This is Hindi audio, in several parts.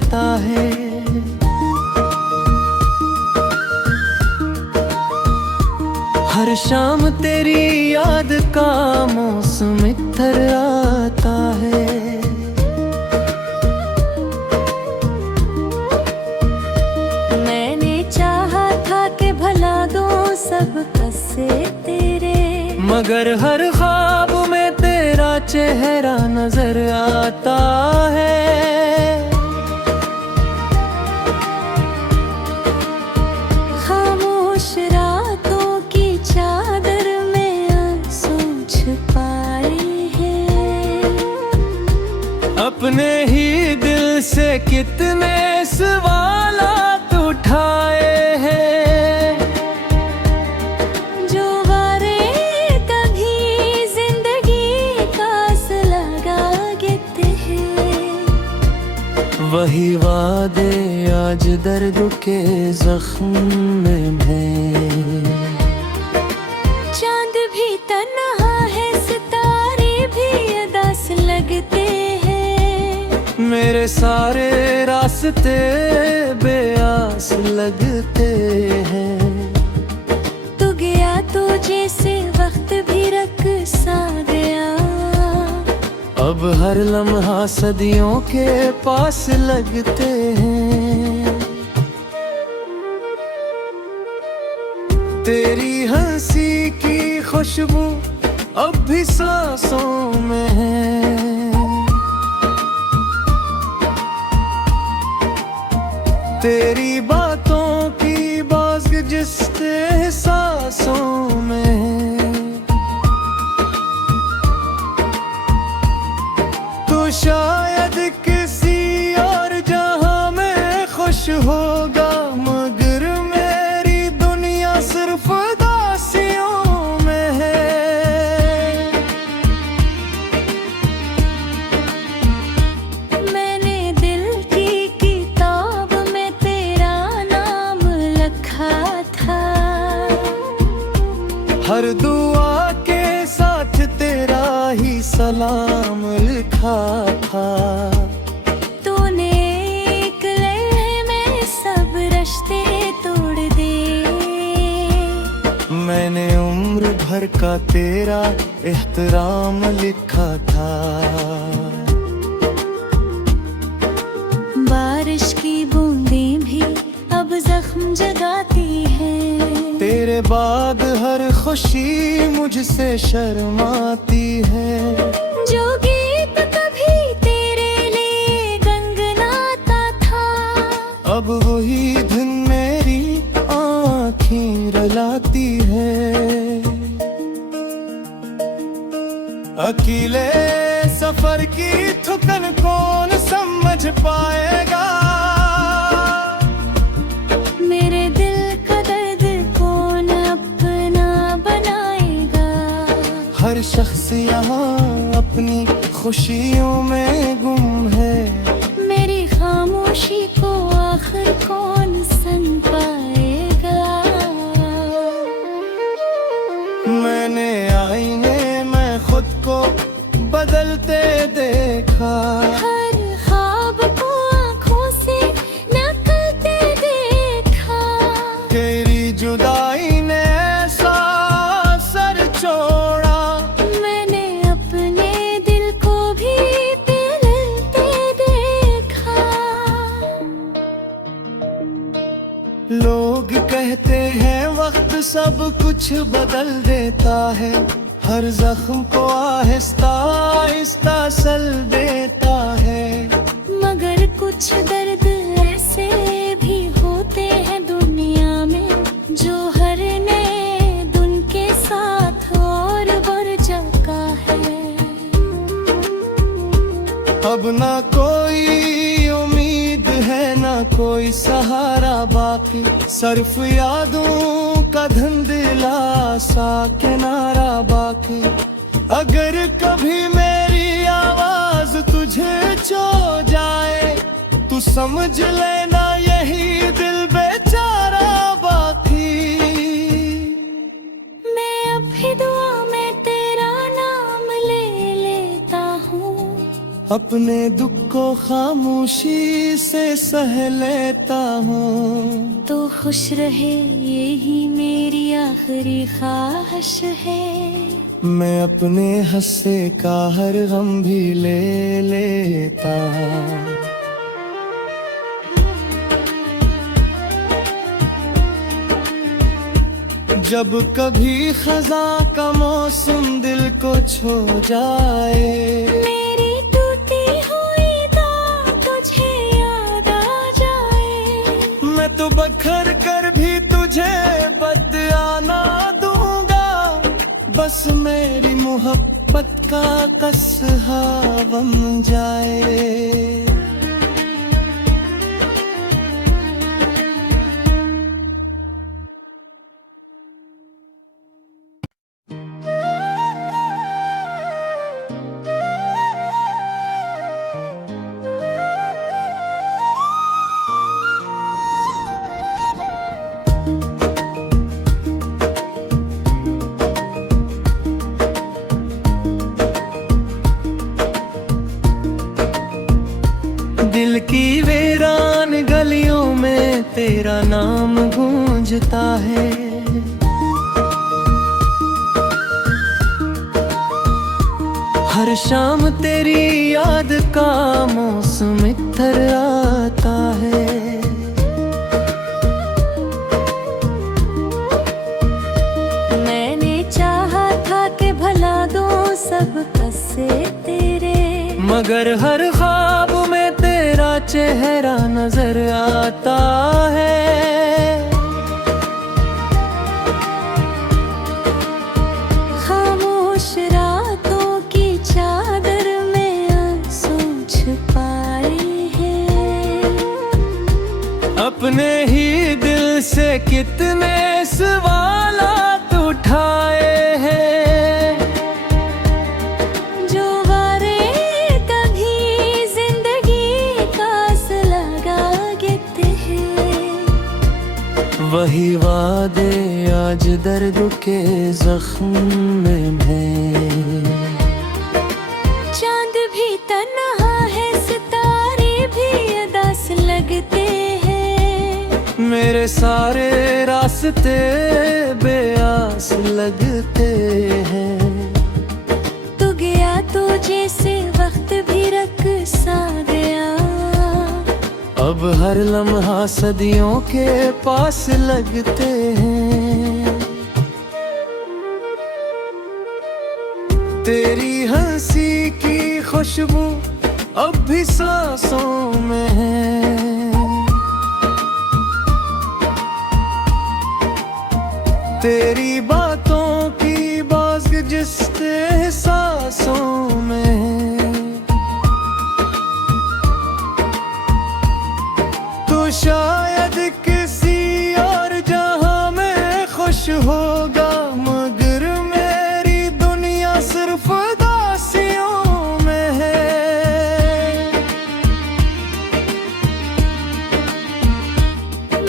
देता है। हर शाम तेरी याद का मौसम इधर आता है। मैंने चाहा था कि भला दूं सब कस्से तेरे, मगर हर ख्वाब में तेरा चेहरा नजर आता है। खामोश रातों की चादर में आंसू छुपाए हैं। अपने ही दिल से कितने सवालात उठाए हैं। जो वारे कभी जिंदगी का लगा देते हैं, वही वादे आज दर्द के जख्म में हैं। चांद भी तन्हा है, सितारे भी उदास लगते हैं। मेरे सारे रास्ते बेआस लगते हैं। तू गया तो जैसे वक्त भी रख सा गया। अब हर लम्हा सदियों के पास लगते हैं। तेरी हंसी की खुशबू अब भी सांसों में है। तेरी बातों की बाज़ जिस एहसासों में है। तो शायद किसी और जहां में खुश होगा, मगर मेरी दुनिया सिर्फ उदासियों में है। मैंने दिल की किताब में तेरा नाम लिखा था। हर दुआ के साथ तेरा ही सलाम लिखा था। तूने एक लम्हे में सब रिश्ते तोड़ दे। मैंने उम्र भर का तेरा एहतराम लिखा था। बारिश की बूंदें भी अब जख्म जगाती हैं। तेरे बाद हर खुशी मुझसे शर्माती है। जो गीत कभी तेरे लिए गनगनाता था, अब वही दिन मेरी आँखें रुलाती है। अकेले सफर की थकन कौन समझ पाएगा। मेरे दिल का दर्द कौन अपना बनाएगा। हर शख्स यहाँ अपनी खुशियों में गुम है। मेरी खामोशी को आखिर कौन सुन पाएगा। मैंने आईने में खुद को बदलते देखा। हर ख्वाब को आँखों से नकलते देखा। तेरी जुदाई ने ऐसा असर छोड़ा। मैंने अपने दिल को भी पिघलते देखा। लोग कहते हैं वक्त सब कुछ बदल देता है। हर जख्म को आहिस्ता आहिस्ता सल देता है। मगर कुछ दर्द ऐसे भी होते हैं दुनिया में, जो हर नए दिन के साथ और बढ़ जाता है। अब ना कोई उम्मीद है, ना कोई सहारा बाकी। सिर्फ यादों का धुंधला सा किनारा बाकी। अगर कभी मेरी आवाज तुझे छू जाए, तू समझ लेना यही दिल बेचारा बाकी। मैं अब भी दुआ में तेरा नाम ले लेता हूँ। अपने दुख को खामोशी से सह लेता हूँ। तो खुश रहे यही मेरी आखिरी ख्वाहिश है। मैं अपने हंसे का हर गम भी ले लेता हूँ। जब कभी खजा का मौसम दिल को छू जाए, मेरी टूटी हुई दाग तुझे याद आ जाए। मैं तो बखर कर भी तुझे बदआना दूंगा। बस मेरी मोहब्बत का कसहा बन जाए। दिल की वीरान गलियों में तेरा नाम गूंजता है। हर शाम तेरी याद का मौसम इधर आता है। मैंने चाहा था कि भला दूं सब कसे तेरे, मगर हर ख्वाब में तेरा चेहरा नजर आता है। खामोश रातों की चादर में आंसू छुपाए हैं। अपने ही दिल से कितने सवालात उठाए हैं। जो वारे कभी जिंदगी का लगा देते हैं, वही वादे आज दर्द के जख्म में हैं। चांद भी तन्हा है, सितारे भी उदास लगते हैं। मेरे सारे रास्ते बेआस लगते हैं। तू गया तो जैसे वक्त भी रक़्सा गया। अब हर लम्हा सदियों के पास लगते हैं। तेरी हंसी की खुशबू अब भी सांसों में है। तेरी बातों की बाज़ जिस एहसासों में है। तो शायद किसी और जहां में खुश होगा, मगर मेरी दुनिया सिर्फ उदासियों में है।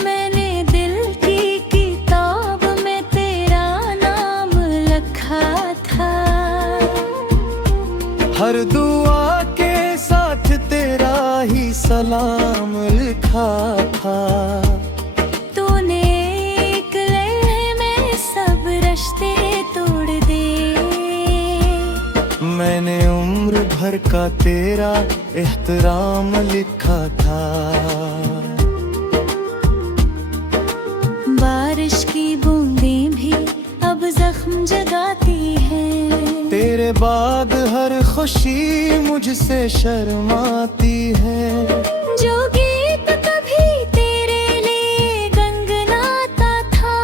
मैंने दिल की किताब में तेरा नाम लिखा था। हर दुआ के साथ तेरा ही सलाम लिखा था। तूने एक लम्हे में सब रिश्ते तोड़ दे। मैंने उम्र भर का तेरा एहतराम लिखा था। बारिश की बूंदें भी अब जख्म जगाती हैं। तेरे बाद हर खुशी मुझसे शर्माती है। जो गीत कभी तेरे लिए गनगनाता था,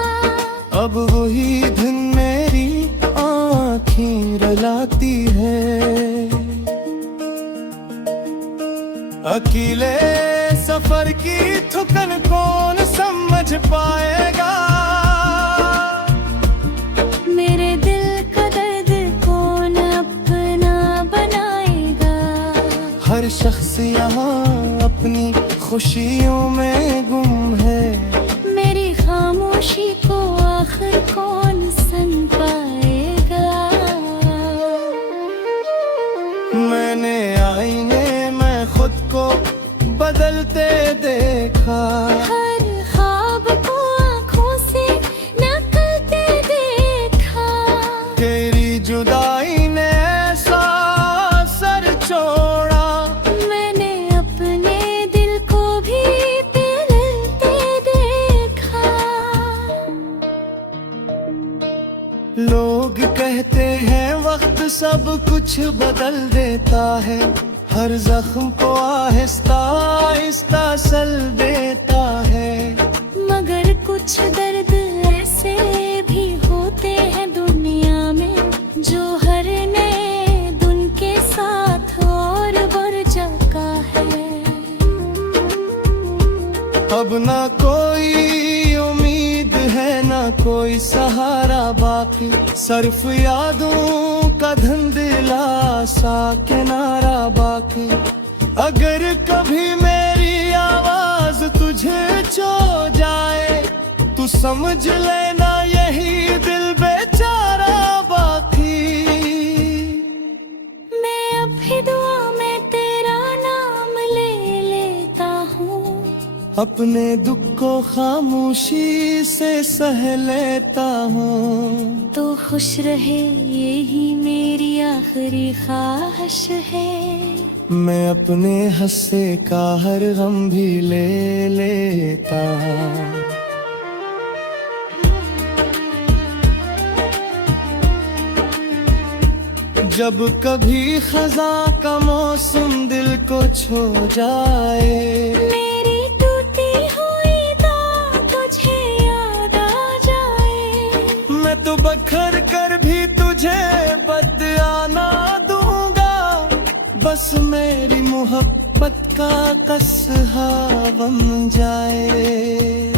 अब वही दिन मेरी आँखें रुलाती है। अकेले सफर की थकन कौन समझ पाएगा। मेरे दिल का दर्द कौन अपना बनाएगा। हर शख्स यहाँ अपनी खुशियों में गुम है। मेरी खामोशी को आखिर कौन सुन पाएगा। मैंने आईने लोग कहते हैं वक्त सब कुछ बदल देता है, हर जख्म को आहिस्ता आहिस्ता सल देता है। मगर कुछ दर्द ऐसे भी होते हैं दुनिया में, जो हर नए दिन के साथ और बढ़ जाता है। अब ना कोई उम्मीद है, ना कोई सहारा बाकी, सिर्फ यादों का धुंधला सा किनारा बाकी। अगर कभी मेरी आवाज तुझे छू जाए, तू समझ लेना यही दिल बेचारा बाकी। मैं अब भी दुआ में तेरा नाम ले लेता हूँ, अपने दुख को खामोशी से सह लेता हूँ। तो खुश रहे यही मेरी आखिरी ख्वाहिश है। मैं अपने हंसे का हर गम भी ले लेता हूँ। जब कभी खजा का मौसम दिल को छू जाए, मेरी टूटी हुई तो तुझे याद आ जाए। मैं तो बखर कर भी तुझे बदआना दूंगा, बस मेरी मोहब्बत का कसहा बन जाए।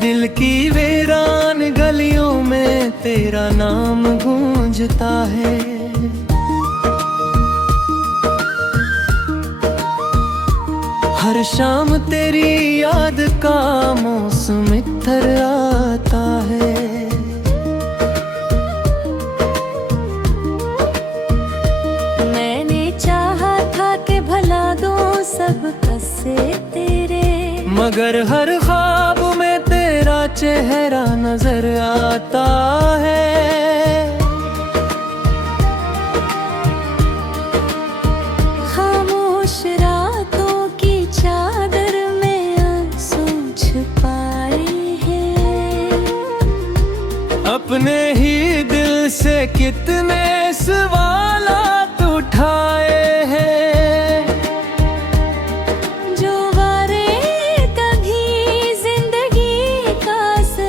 दिल की वीरान गलियों में तेरा नाम गूंजता है। हर शाम तेरी याद का मौसम इधर आता है। मैंने चाहा था कि भला दूं सब कसे तेरे, मगर हर ख्वाब में तेरा चेहरा नजर आता है। खामोश रातों की चादर में आंसू छुपाए हैं। अपने ही दिल से कितने सवालात उठाए हैं, जो वारे कभी जिंदगी का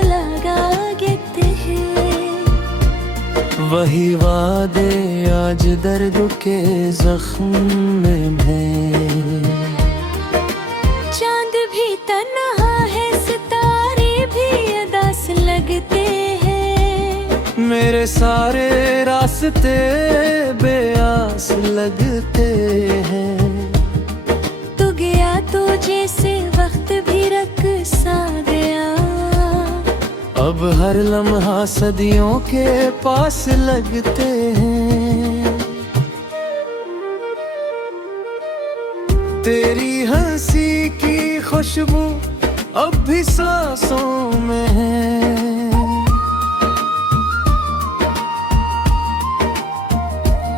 लगा देते हैं। वही वादे आज दर्द के जख्म में हैं। चांद भी तन्हा है, सितारे भी उदास लगते हैं। मेरे सारे रास्ते बेआस लगते हैं। तू गया तो जैसे वक्त भी रख सा गया। अब हर लम्हा सदियों के पास लगते हैं। तेरी हंसी की खुशबू अब भी सांसों में है।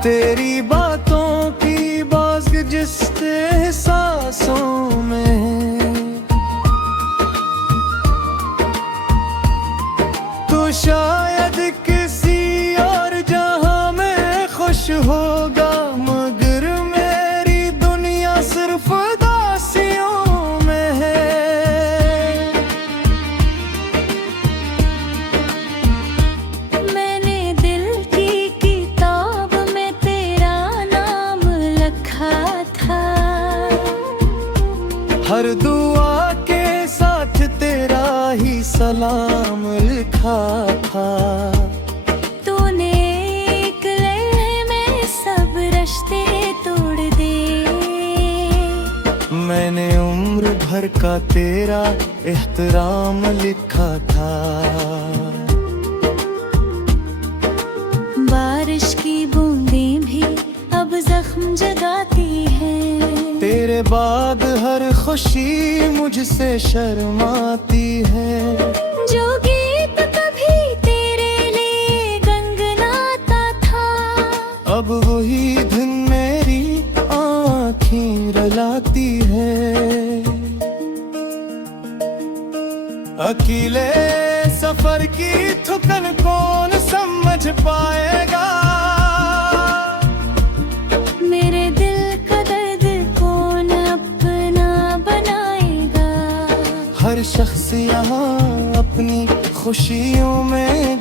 तेरी बातों की बाज़ जिस एहसासों में है। तो शायद किसी और जहां में खुश होगा, मगर मेरी दुनिया सिर्फ उदासियों में है। मैंने दिल की किताब में तेरा नाम लिखा था। हर दुआ के साथ तेरा ही सलाम लिखा था। तूने एक लम्हे में सब रिश्ते तोड़ दे। मैंने उम्र भर का तेरा एहतराम लिखा था। जख्म जगाती है। तेरे बाद हर खुशी मुझसे शर्माती है। जो गीत कभी तेरे लिए गनगनाता था, अब वही धुन मेरी आँखें रुलाती है। अकेले सफर की थकन कौन समझ पाएगा, मेरे दिल का दर्द कौन अपना बनाएगा। हर शख्स यहाँ अपनी खुशियों में